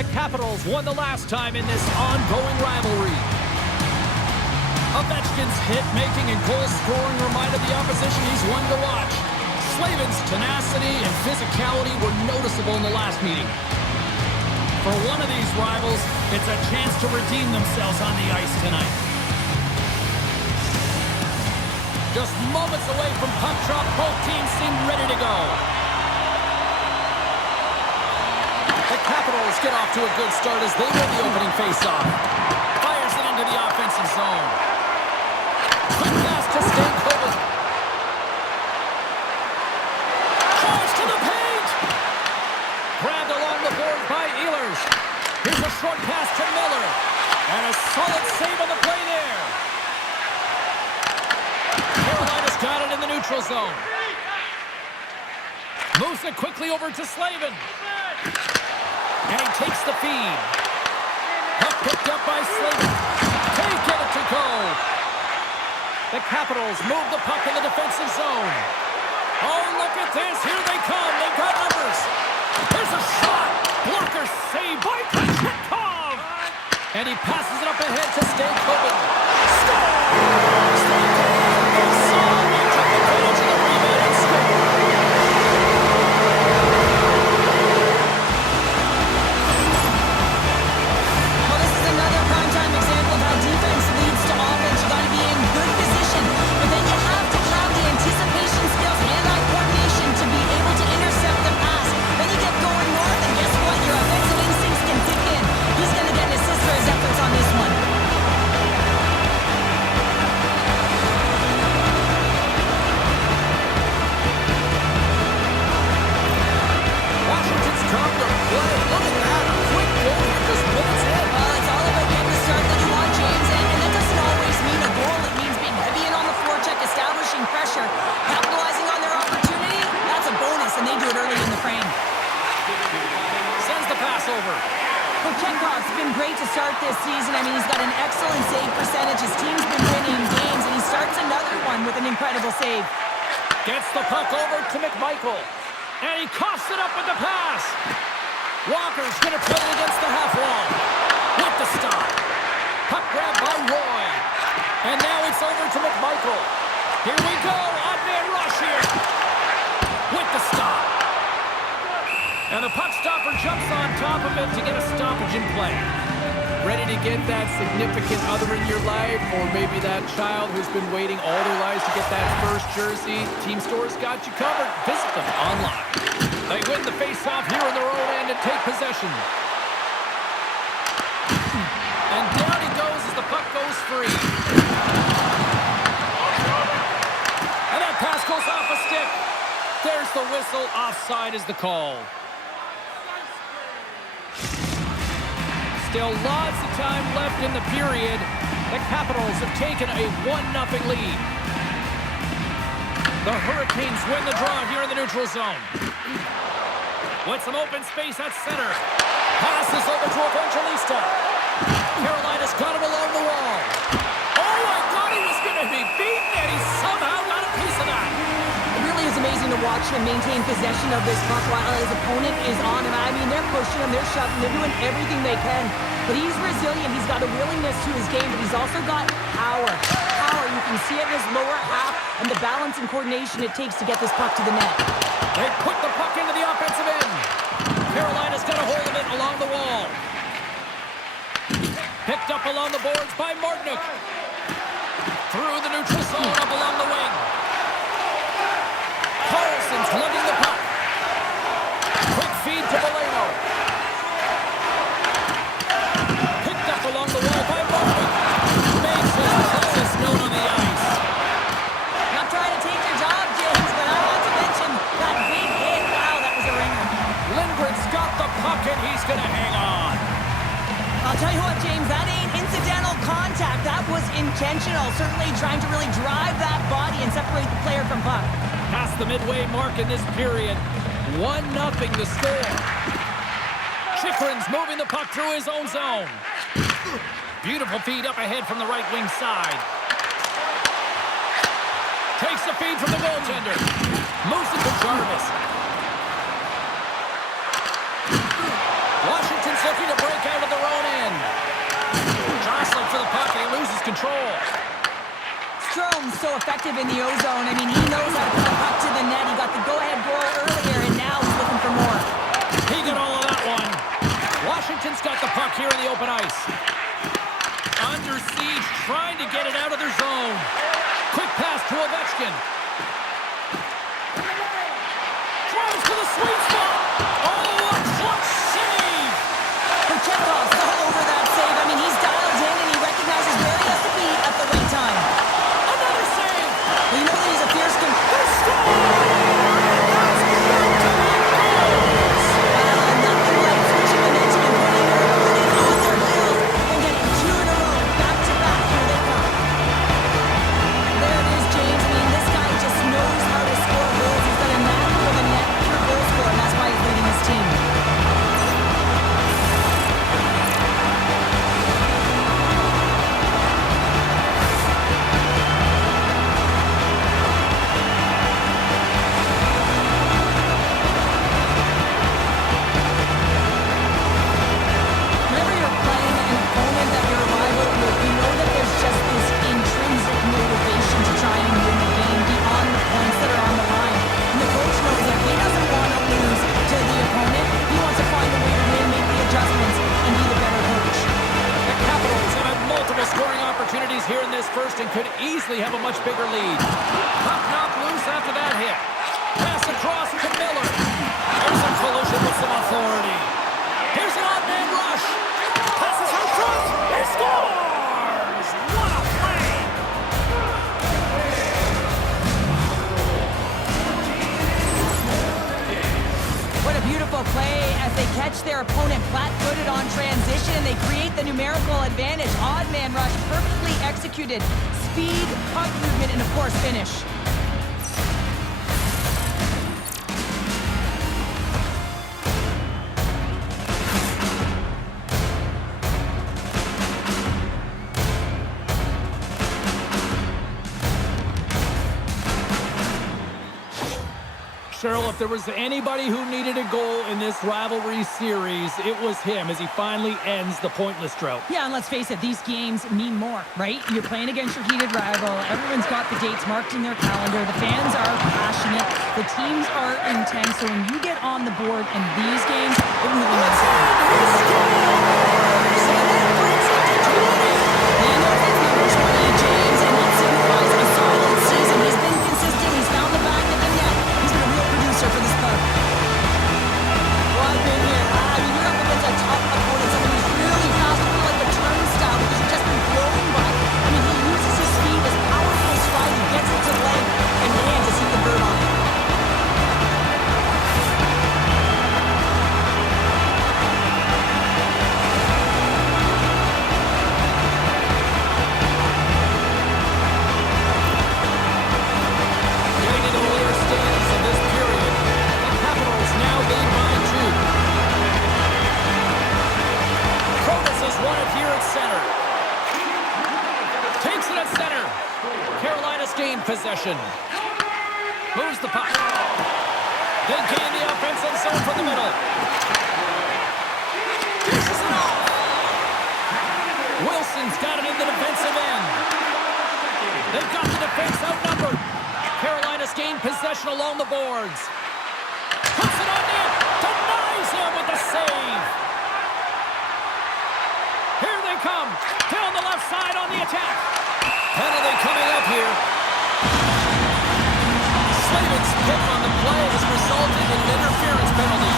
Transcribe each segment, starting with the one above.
The Capitals won the last time in this ongoing rivalry. Ovechkin's hit-making and goal-scoring reminded the opposition he's one to watch. Slavin's tenacity and physicality were noticeable in the last meeting. For one of these rivals, it's a chance to redeem themselves on the ice tonight. Just moments away from puck drop, both teams seem ready to go. The Capitals get off to a good start as they win the opening faceoff. Fires it into the offensive zone. Quick pass to Stankoven. Charge to the page. Grabbed along the board by Ehlers. Here's a short pass to Miller. And a solid save on the play there. Carolina's got it in the neutral zone. Moves it quickly over to Slavin. And he takes the feed. Puck picked up by Slavin. Can't get it to go. The Capitals move the puck in the defensive zone. Oh, look at this. Here they come. They've got numbers. Here's a shot. Blocker save by Kochetkov. And he passes it up ahead to Stankoven. Scores! Stankoven saw and took advantage of the rebound and scored. Kochetkov's been great to start this season. I mean, he's got an excellent save percentage. His team's been winning games, and he starts another one with an incredible save. Gets the puck over to McMichael. And he coughs it up with the pass. Walker's going to play it against the half wall. With the stop. Puck grab by Roy. And now it's over to McMichael. Here we go. Odd man rush here. With the stop. And the puck stopper jumps on top of it to get a stoppage in play. Ready to get that significant other in your life, or maybe that child who's been waiting all their lives to get that first jersey? Team Store's got you covered. Visit them online. They win the face-off here in their own end and take possession. And down he goes as the puck goes free. And that pass goes off a stick. There's the whistle. Offside is the call. Still lots of time left in the period. The Capitals have taken a 1-0 lead. The Hurricanes win the draw here in the neutral zone. With some open space at center. Passes over to Evangelista. Carolina's got him along the wall. Oh, I thought he was going to be beaten, and he somehow got a piece of that. It really is amazing to watch him maintain possession of this puck while his opponent is on him. I mean, they're pushing him, they're shoving, they're doing everything they can. But he's resilient. He's got a willingness to his game, but he's also got power. Power, you can see it in his lower half and the balance and coordination it takes to get this puck to the net. They put the puck into the offensive end. Carolina's got a hold of it along the wall. Picked up along the boards by Martinic. Through the neutral zone, up along the wing. Carlson's lugging the puck. Quick feed to Valeno. Picked up along the wall by Martinic. Makes his presence known on the ice. Not trying to take your job, James, but I want to mention that big hit. Wow, that was a ringer. Lindgren's got the puck, and he's going to hang on. I'll tell you what, James, that ain't incidental contact. That was intentional. Certainly trying to really drive that body and separate the player from puck. Past the midway mark in this period. 1-0 the score. Chychrun's moving the puck through his own zone. Beautiful feed up ahead from the right wing side. Takes the feed from the goaltender. Moves it to Jarvis. Washington's looking to control. Strome's so effective in the O-zone. I mean, he knows how to put the puck to the net. He got the go-ahead goal earlier, and now he's looking for more. He got all of that one. Washington's got the puck here in the open ice. Under siege, trying to get it out of their zone. Quick pass to Ovechkin. Throws to the sweet spot. Oh, a clutch save! Chekhov's all over that save. I mean, he's dialed in, and he recognizes where he has to be at the right time. Another save! Well, you know that he's a fierce They score! nothing like switching momentum and putting their opponent on their heels and getting two in a row, back to back. Here they come. There it is, James. I mean, this guy just knows how to score goals. He's got a knack for the net, pure goal scorer, and that's why he's leading his team. Whenever you're playing an opponent that you're a rival with, you know that there's just this intrinsic motivation to try and win the game beyond the points that are on the line. And the coach knows that he doesn't want to lose to the opponent. He wants to find a way to win, make the adjustments, and be the better coach. The Capitals have had multiple scoring opportunities here in this first and could easily have a much bigger lead. Puck knocked loose after that hit. Pass across to Miller. There's a collision with some authority. Here's an odd man rush. Passes out front. He scores! What a play! What a beautiful play as they catch their opponent flat-footed on transition and they create the numerical advantage. Odd man rush, perfectly executed. Speed, puck movement, and of course finish. Cheryl, if there was anybody who needed a goal in this rivalry series, it was him as he finally ends the pointless drought. Yeah, and let's face it, these games mean more, right? You're playing against your heated rival. Everyone's got the dates marked in their calendar. The fans are passionate. The teams are intense. So when you get on the board in these games, it really means something. He knows it's number 20, James, and that signifies a solid season. He's been consistent. He's found the back of the net. He's been a real producer for this club. Well, I've been here. I mean, you're up against a top opponent, someone who's really fast, really like a turnstile, because you've just been blown by. I mean, he uses his speed, his powerful stride, he gets it to the leg, and man, does he convert on it. Getting into the later stages of this period, the Capitals now lead by 2. Protas has won it here at center. Takes it at center. Carolina's gained possession. Moves the puck. They gain the offensive zone from the middle. Dishes it off. Wilson's got it in the defensive end. They've got the defense outnumbered. Carolina's gained possession along the boards. Puts it on net. Denies him with the save. Here they come. Down the left side on the attack. Penalty coming up here. Slavin's pick on the play has resulted in an interference penalty.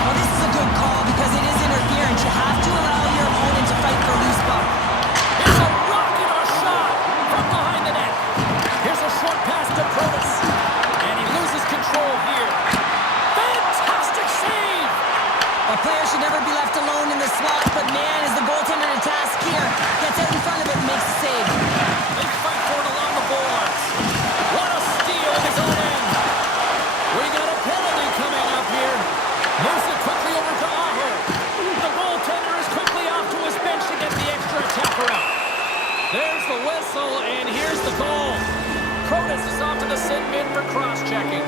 Well, this is a good call because it is interference. You have to allow your opponent to fight for a loose puck. Here's a rocket of a shot from behind the net. Here's a short pass to Protas. And he loses control here. Fantastic save! A player should never be left alone in the slot, but man, is the goaltender to task here. Gets out in front of it and makes the save. They fight for it along the boards. What a steal at his own end. We got a penalty coming up here. Moves it quickly over to Aho. The goaltender is quickly off to his bench to get the extra attacker out. There's the whistle, and here's the goal. Protas is off to the sin bin for cross-checking.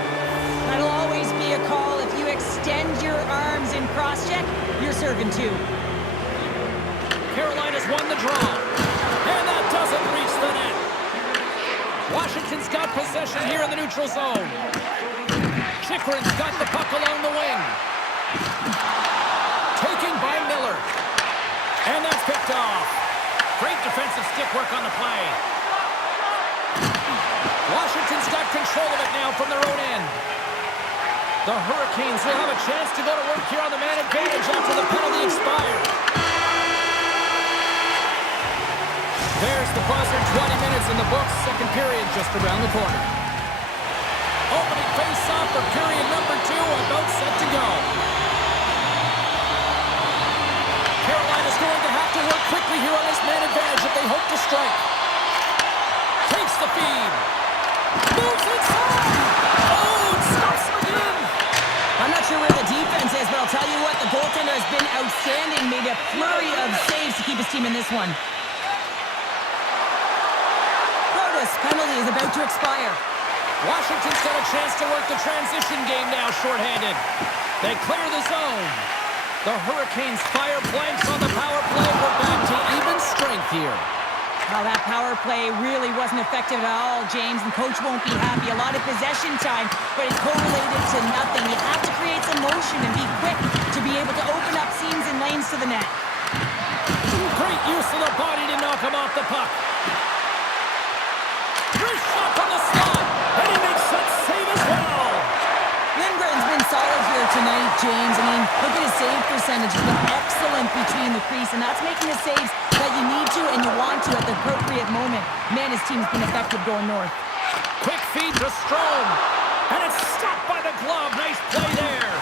That'll always be a call. If you extend your arms in cross-check, you're serving 2. Carolina's won the draw. And that does it possession here in the neutral zone. Chikrin's got the puck along the wing. Taking by Miller. And that's picked off. Great defensive stick work on the play. Washington's got control of it now from their own end. The Hurricanes will have a chance to go to work here on the man advantage after the penalty expired. There's the buzzer, 20 minutes in the books, second period just around the corner. Opening face-off for period number 2, about set to go. Carolina's going to have to work quickly here on this man advantage if they hope to strike. Takes the feed. Moves inside. Oh, it stops him again. I'm not sure where the defense is, but I'll tell you what, the goaltender has been outstanding. Made a flurry of saves to keep his team in this one. Penalty is about to expire. Washington's got a chance to work the transition game now, shorthanded. They clear the zone. The Hurricanes fire blanks on the power play. We're back to even strength here. Well, that power play really wasn't effective at all, James, and coach won't be happy. A lot of possession time, but it correlated to nothing. You have to create some motion and be quick to be able to open up seams and lanes to the net. Great use of the body to knock him off the puck. Wrist shot from the slot, and he makes that save as well. Lindgren's been solid here tonight, James. I mean, look at his save percentage. He's been excellent between the crease, and that's making the saves that you need to and you want to at the appropriate moment. Man, his team's been effective going north. Quick feed to Strome, and it's stopped by the glove. Nice play there.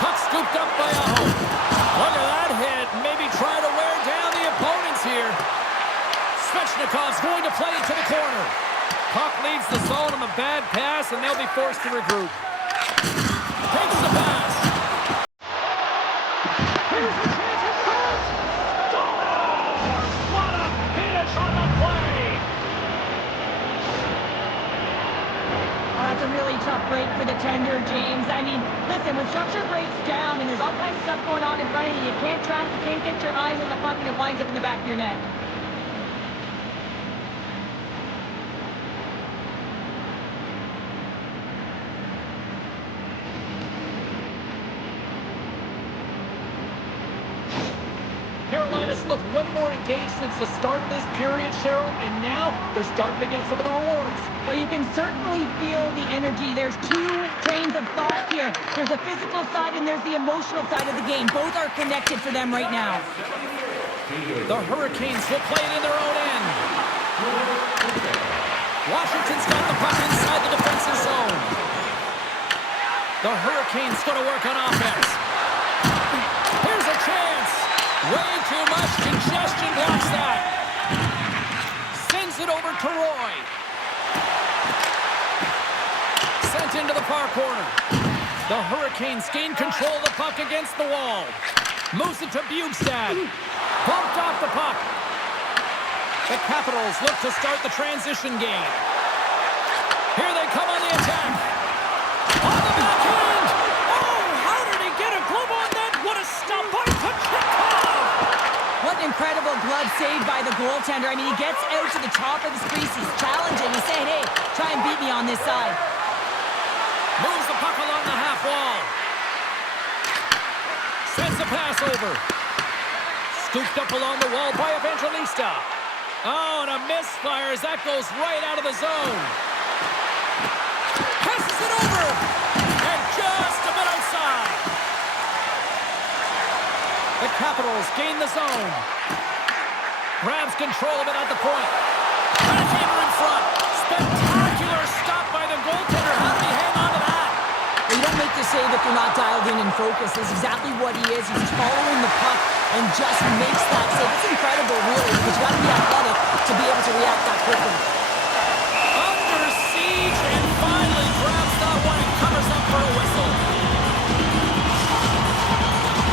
Puck scooped up by Aho. Look at that hit. Maybe try to wear down the opponents here. Svechnikov's going to play it to the corner. Puck leaves the zone on the bad pass, and they'll be forced to regroup. Takes the pass. Here's the chance to cross. What a finish on the play. Oh, that's a really tough break for the tender, James. I mean, listen, when structure breaks down and there's all kinds of stuff going on in front of you, you can't track, you can't get your eyes on the puck, and it winds up in the back of your net. Carolina's looked way more engaged since the start of this period, Cheryl, and now they're starting to get some of the rewards. Well, you can certainly feel the energy. There's two trains of thought here. There's the physical side and there's the emotional side of the game. Both are connected for them right now. The Hurricanes will play it in their own end. Washington's got the puck inside the defensive zone. The Hurricanes going to work on offense. Here's a chance. Way too much congestion blocks that. Sends it over to Roy. Sent into the far corner. The Hurricanes gain control of the puck against the wall. Moves it to Bjugstad. Bumped off the puck. The Capitals look to start the transition game. Here they come on the attack. On the backhand. Oh, how did he get a glove on that? What a stop by Kochetkov. What an incredible glove save by the goaltender. I mean, he gets out to the top of his crease. He's challenging. He's saying, hey, try and beat me on this side. Moves the puck along the half wall. Sends the pass over. Scooped up along the wall by Evangelista. Oh, and a misfire as that goes right out of the zone. Passes it over. And just a bit outside. The Capitals gain the zone. Grabs control of it at the point. Backhander in front. Spectacular stop by the goaltender. How did he hang on to that? Well, you don't make the save if you're not dialed in and focused. That's exactly what he is. He's following the puck and just makes that save. It's incredible, really, because you got to be athletic to be able to react that quickly. Under siege and finally grabs that one and covers up for a whistle.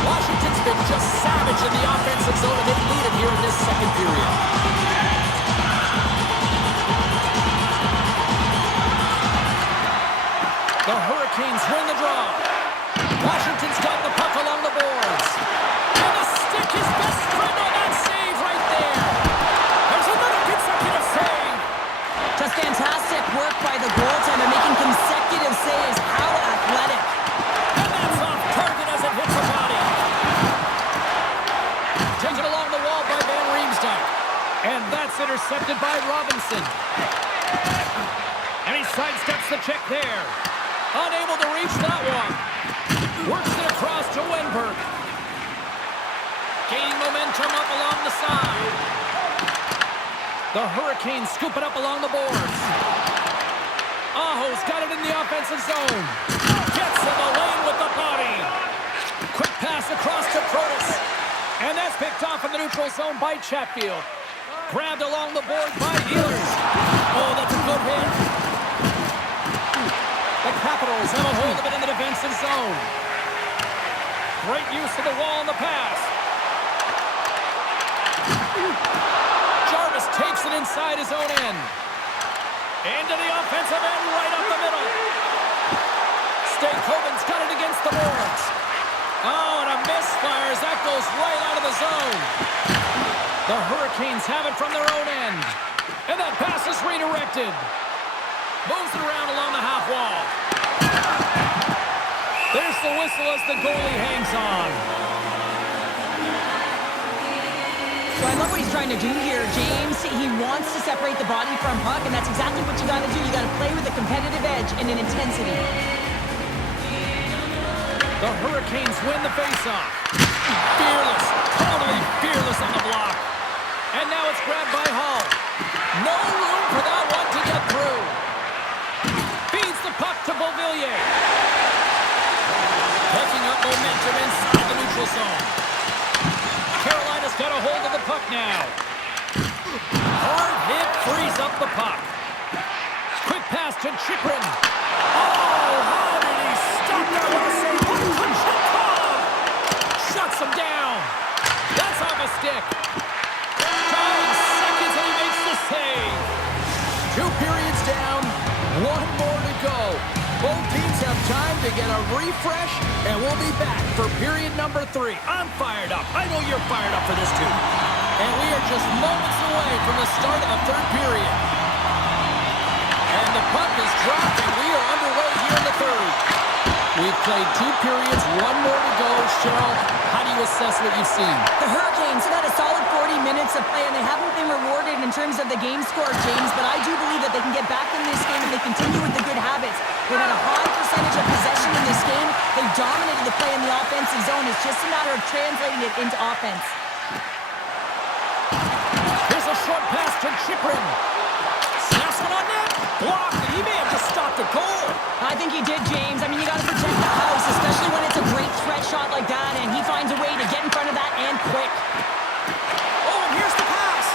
Washington's been just savage in the offensive zone, and they've lead it here in this second period. The Hurricanes win the draw. Washington's got the puck along the boards. And the stick, his best friend on that save right there. There's another consecutive save. Just fantastic work by the executives say is how athletic. And that's off target as it hits the body. Taken along the wall by Van Riemsdyk. And that's intercepted by Robinson. And he sidesteps the check there. Unable to reach that one. Works it across to Wenberg. Gaining momentum up along the side. The Hurricanes scoop it up along the boards. Aho's got it in the offensive zone. Gets in the lane with the body. Quick pass across to Protas. And that's picked off in the neutral zone by Chatfield. Grabbed along the board by Ehlers. Oh, that's a good hit. The Capitals have a hold of it in the defensive zone. Great use of the wall on the pass. Jarvis takes it inside his own end. Into the offensive end, right up the middle. Stankoven's got it against the boards. Oh, and a misfire as that goes right out of the zone. The Hurricanes have it from their own end. And that pass is redirected. Moves it around along the half wall. There's the whistle as the goalie hangs on. So I love what he's trying to do here, James. He wants to separate the body from puck, and that's exactly what you got to do. You got to play with a competitive edge and an intensity. The Hurricanes win the faceoff. Fearless, totally fearless on the block. And now it's grabbed by Hall. No room for that one to get through. Feeds the puck to Beauvillier. Picking up momentum inside the neutral zone. Carolina's got a hold of the puck now. Hard hit frees up the puck. Quick pass to Chychrun. Oh, how did he stop that one? Shuts him down. That's off a stick. 5 seconds and he makes the save. 2 periods down, 1 more to go. Both teams have time to get a refresh, and we'll be back for period number 3. I'm fired up. I know you're fired up for this too. And we are just moments away from the start of the 3rd period. And the puck is dropped, and we are underway here in the 3rd. We've played 2 periods, 1 more to go. Cheryl, how do you assess what you've seen? The Hurricanes have had a solid 40 minutes of play, and they haven't been rewarded in terms of the game score, James, but I do believe that they can get back in this game if they continue with the good habits. They've had a high percentage of possession in this game. They've dominated the play in the offensive zone. It's just a matter of translating it into offense. Here's a short pass to Chychrun. Snaps one on net. Blocked, and he may have just stopped a goal. I think he did, James. I mean, you got to protect the house, especially when it's a great threat shot like that, and he finds a way to get in front of that and quick. Oh, and here's the pass.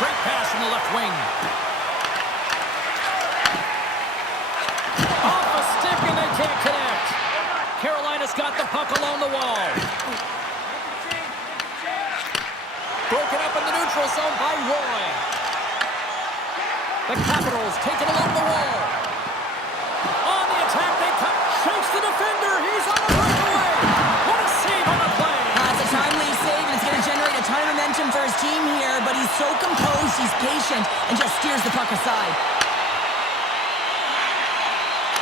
Great pass from the left wing. Off a stick, and they can't connect. Carolina's got the puck along the wall. Broken up in the neutral zone by Roy. The Capitals take it along the wall. On the attack, they come. Shakes the defender. He's on a breakaway. What a save on the play. It's a timely save, and it's going to generate a ton of momentum for his team here, but he's so composed, he's patient, and just steers the puck aside.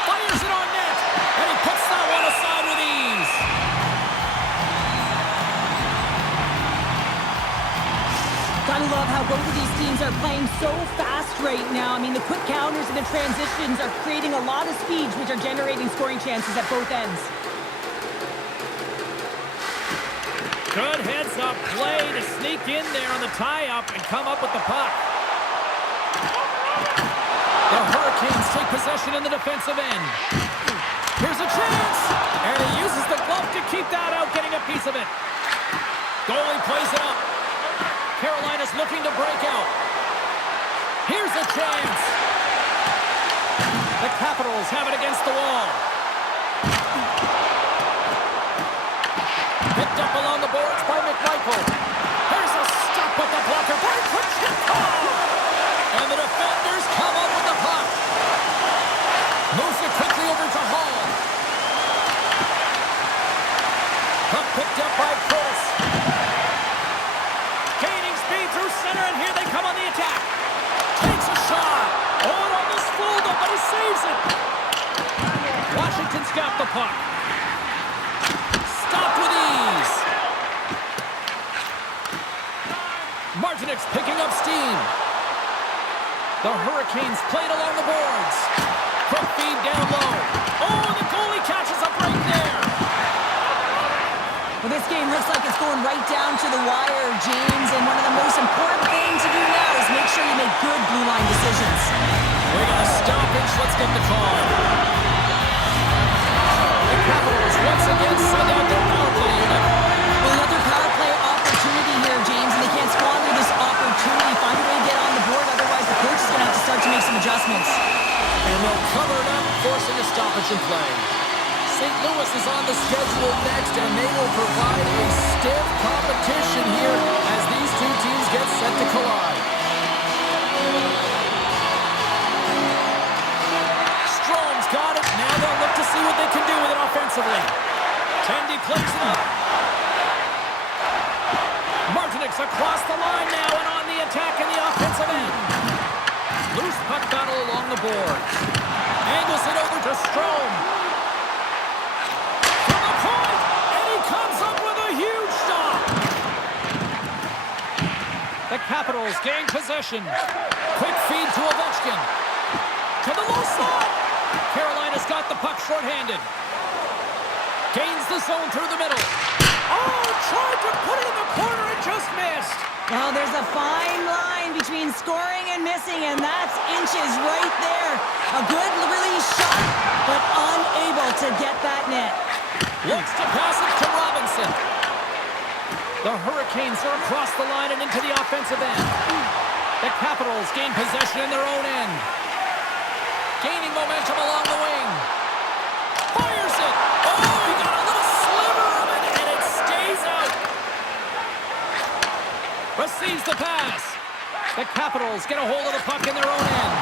Fires it on net, and he puts that one aside with ease. Gotta love how both of these teams are playing so fast right now. I mean, the quick counters and the transitions are creating a lot of speeds, which are generating scoring chances at both ends. Good heads-up play to sneak in there on the tie-up and come up with the puck. The Hurricanes take possession in the defensive end. Here's a chance, and he uses the glove to keep that out, getting a piece of it. Goalie plays it up. Carolina's looking to break out. Here's a chance. The Capitals have it against the wall. Picked up along the boards by McMichael. Here's a stop with the blocker by Kucherov. And the defenders come up with the puck. Moves it quickly over to Hall. Puck picked up by Protas. Gaining speed through center, and here they come on the attack. Takes a shot. Oh, it almost flew the puck. Stopped with ease. Martinek's picking up steam. The Hurricanes played along the boards. Quick feed down low. Oh, the goalie catches up right there. Well, this game looks like it's going right down to the wire, James, and one of the most important things to do now is make sure you make good blue line decisions. We got a stoppage. Let's get the call. The Capitals once again send out their power play unit. Well, another power play opportunity here, James, and they can't squander this opportunity. Find a way to get on the board, otherwise the coach is going to have to start to make some adjustments. And they'll cover it up, forcing a stoppage in play. St. Louis is on the schedule next, and they will provide a stiff competition here as these two teams get set to collide. Strom's got it. Now they'll look to see what they can do with it offensively. Tendy plays it up. Martinek's across the line now and on the attack in the offensive end. Loose puck battle along the boards. Angles it over to Strome. From the point, and he comes up with a huge stop. The Capitals gain possession. Quick feed to Ovechkin. To the low slot. Carolina's got the puck shorthanded. Gains the zone through the middle. Oh, tried to put it in the corner and just missed. Well, there's a fine line between scoring and missing, and that's inches right there. A good release shot, but unable to get that net. Looks to pass it to Robinson. The Hurricanes are across the line and into the offensive end. The Capitals gain possession in their own end. Gaining momentum along the wing. Fires it. Oh, he got a little sliver of it, and it stays out. Receives the pass. The Capitals get a hold of the puck in their own end.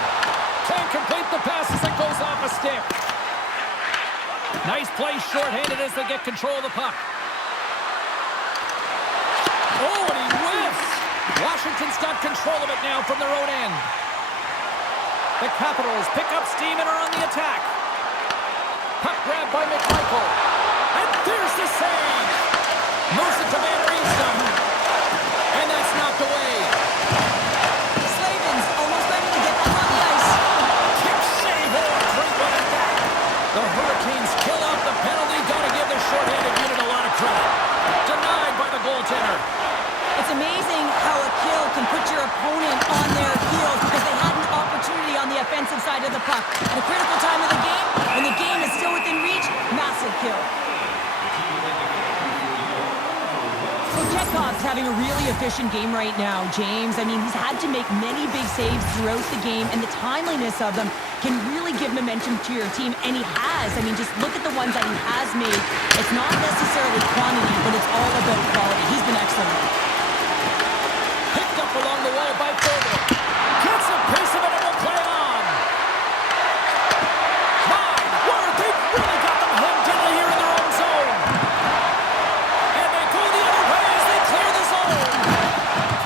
Can't complete the pass as it goes off a stick. Nice play shorthanded as they get control of the puck. Oh, and he whiffs. Washington's got control of it now from their own end. The Capitals pick up steam and are on the attack. Puck grab by McMichael. And there's the save. Moves it to Van Riemsdyk. And that's knocked away. Slavin's almost ready to get back on the ice. Kick save. Oh, a great one at that. The Hurricanes kill out the penalty. Got to give the shorthanded unit a lot of credit. Denied by the goaltender. It's amazing how a kill can put your opponent on their heels because they had an opportunity on the offensive side of the puck. At a critical time of the game, when the game is still within reach, massive kill. So Chekhov's having a really efficient game right now, James. I mean, he's had to make many big saves throughout the game, and the timeliness of them can really give momentum to your team, and he has. I mean, just look at the ones that he has made. It's not necessarily quantity, but it's all about quality. He's been excellent. Picked up along the wall by Fogle. Gets a piece of it and will play on. My word, they've really got them hemmed in here in their own zone. And they go the other way as they clear the zone.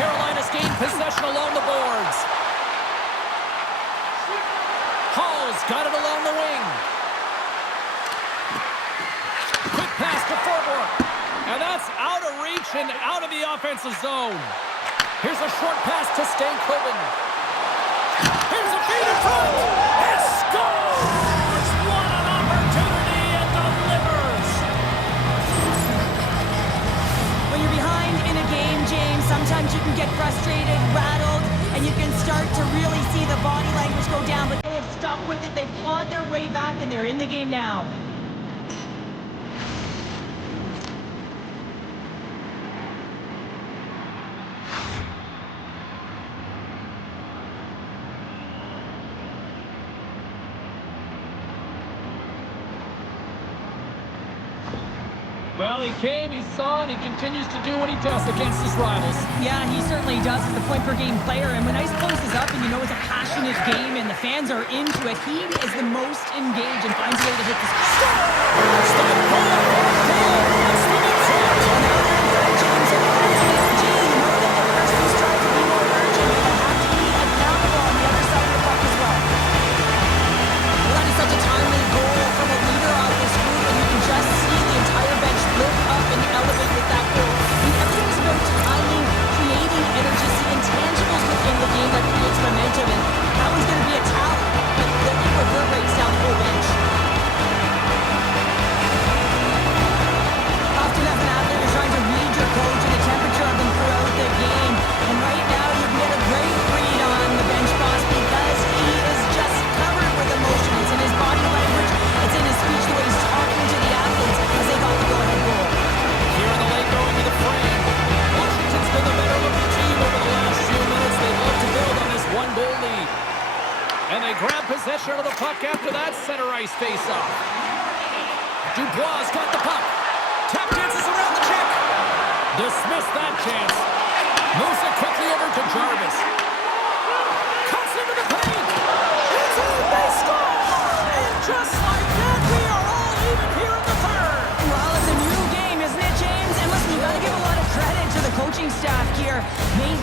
Carolina's gained possession along the boards. Hall's got it along the wing. Quick pass to Forbort. And that's out of reach and out of the offensive zone. Here's a short pass to Stankoven. Here's a feed in front. And scores! What an opportunity and delivers! When you're behind in a game, James, sometimes you can get frustrated, rattled, and you can start to really see the body language go down, but they have stuck with it. They've clawed their way back, and they're in the game now. Well, he came, he saw, and he continues to do what he does against his rivals. Yeah, he certainly does. He's a point-per-game player, and when ice closes up and you know it's a passionate game and the fans are into it, he is the most engaged and finds a way to hit this. That's the goal! That's the result! Now they're in third, James, and the fans of energy, you know that the Christians try to be more urgent, but they have to be accountable on the other side of the puck as well. Well, that is such a timely goal from a leader of this group, and And they grab possession of the puck after that center ice face-off. Dubois got the puck. Tap dances around the check. Dismissed that chance. Moves it quickly over to Jarvis. Cuts into the paint. It's in. They score! And just like that, we are all even here in the third. Well, it's a new game, isn't it, James? And listen, you got to give a lot of credit to the coaching staff here,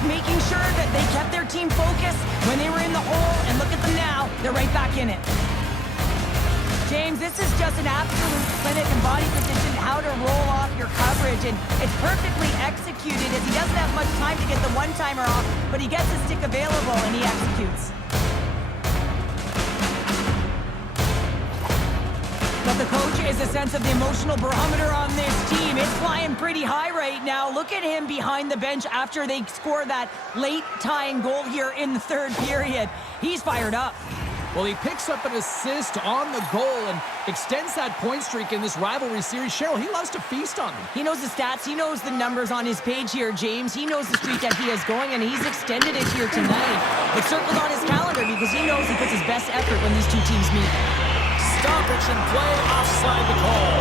making sure that they kept their team focused when they were in the hole. And look at them now. They're right back in it. James, this is just an absolute clinic and body position, how to roll off your coverage, and it's perfectly executed as he doesn't have much time to get the one-timer off, but he gets his stick available and he executes. But the coach is a sense of the emotional barometer on this team. It's flying pretty high right now. Look at him behind the bench after they score that late tying goal here in the third period. He's fired up. Well, he picks up an assist on the goal and extends that point streak in this rivalry series. Cheryl, he loves to feast on them. He knows the stats. He knows the numbers on his page here, James. He knows the streak that he is going, and he's extended it here tonight. It's circled on his calendar because he knows he puts his best effort when these two teams meet. Stoppage and play offside the call.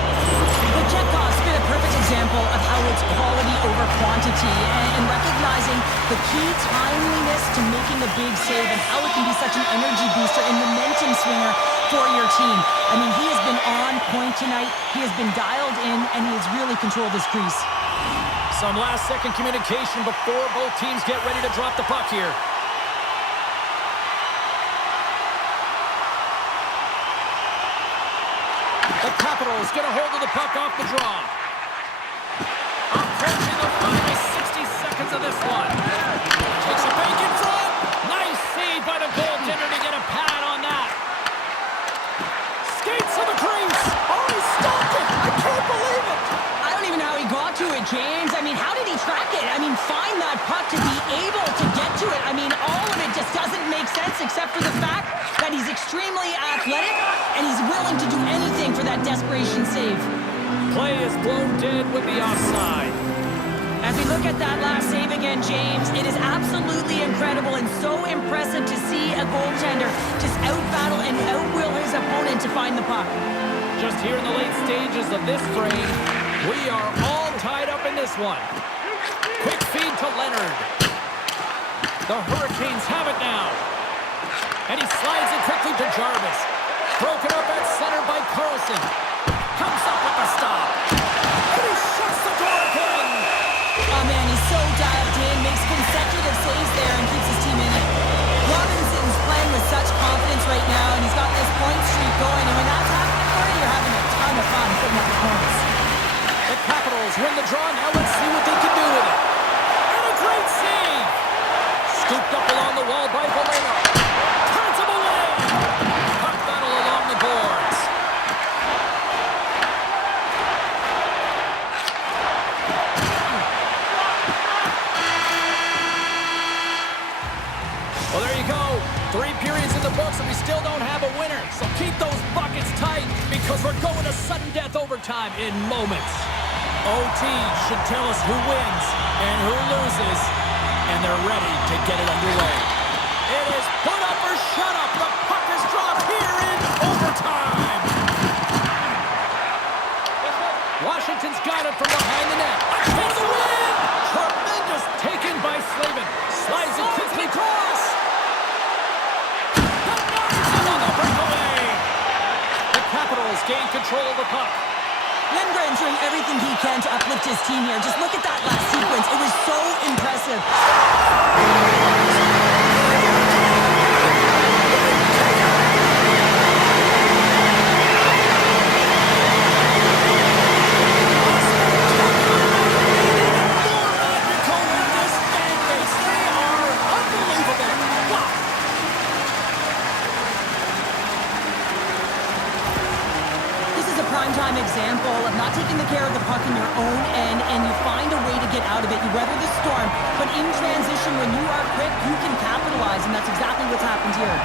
But Chekhov's been a perfect example of how it's quality over quantity and recognizing the key timeliness to making a big save and how it can be such an energy booster and momentum swinger for your team. I mean, he has been on point tonight. He has been dialed in, and he has really controlled his crease. Some last-second communication before both teams get ready to drop the puck here. The Capitals get a hold of the puck off the draw. Approaching the final 60 seconds of this one. Takes a fake in front. Nice save by the goaltender to get a pad on that. Skates to the crease. Oh, he stopped it. I can't believe it. I don't even know how he got to it, James. I mean, how did he track it? I mean, find that puck to be able to get to it. I mean, all of it just doesn't make sense except for the fact that he's extremely athletic and he's willing to do anything for that desperation save. Play is blown dead with the offside. As we look at that last save again, James, it is absolutely incredible and so impressive to see a goaltender just out-battle and out-will his opponent to find the puck. Just here in the late stages of this frame, we are all tied up in this one. Quick feed to Leonard. The Hurricanes have it now. And he slides it quickly to Jarvis. Broken up at center by Carlson. Comes up with the stop. And he shuts the door again. Oh, man, he's so dialed in, makes consecutive saves there and keeps his team in it. Robinson's playing with such confidence right now, and he's got this point streak going. And when that's happening for you, you're having a ton of fun putting up the points. The Capitals win the draw. Now let's see what they can do with it. And a great save. Scooped up along the wall by Valeno. Turns him away. Puck battle along the boards. Well, there you go. 3 periods in the books, and we still don't have a winner. So keep those buckets tight because we're going to sudden death overtime in moments. OT should tell us who wins and who loses, and they're ready to get it underway. It is put up or shut up. The puck is dropped here in overtime. Washington's got it from behind the net. For the win! Tremendous taken by Slavin. Slides it quickly across. The Knights on the breakaway. The Capitals gain control of the puck. Lindgren's doing everything he can to uplift his team here. Just look at that last sequence. It was so impressive. Prime example of not taking the care of the puck in your own end, and you find a way to get out of it. You weather the storm, but in transition, when you are quick, you can capitalize, and that's exactly what's happened here.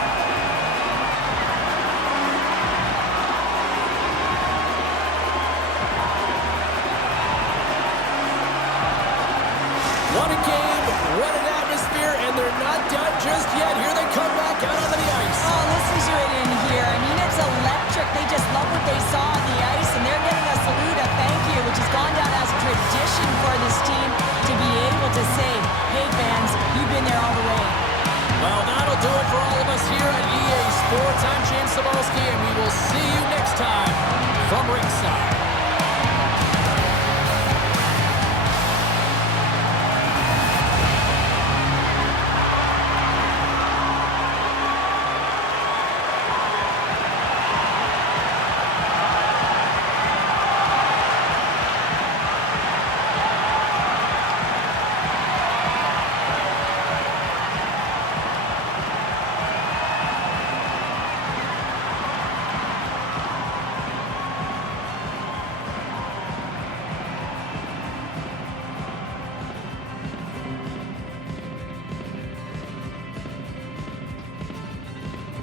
What a game, what an atmosphere, and they're not done just yet. Here they come back out onto the ice. Oh, Cebulski, and we will see you next time from ringside.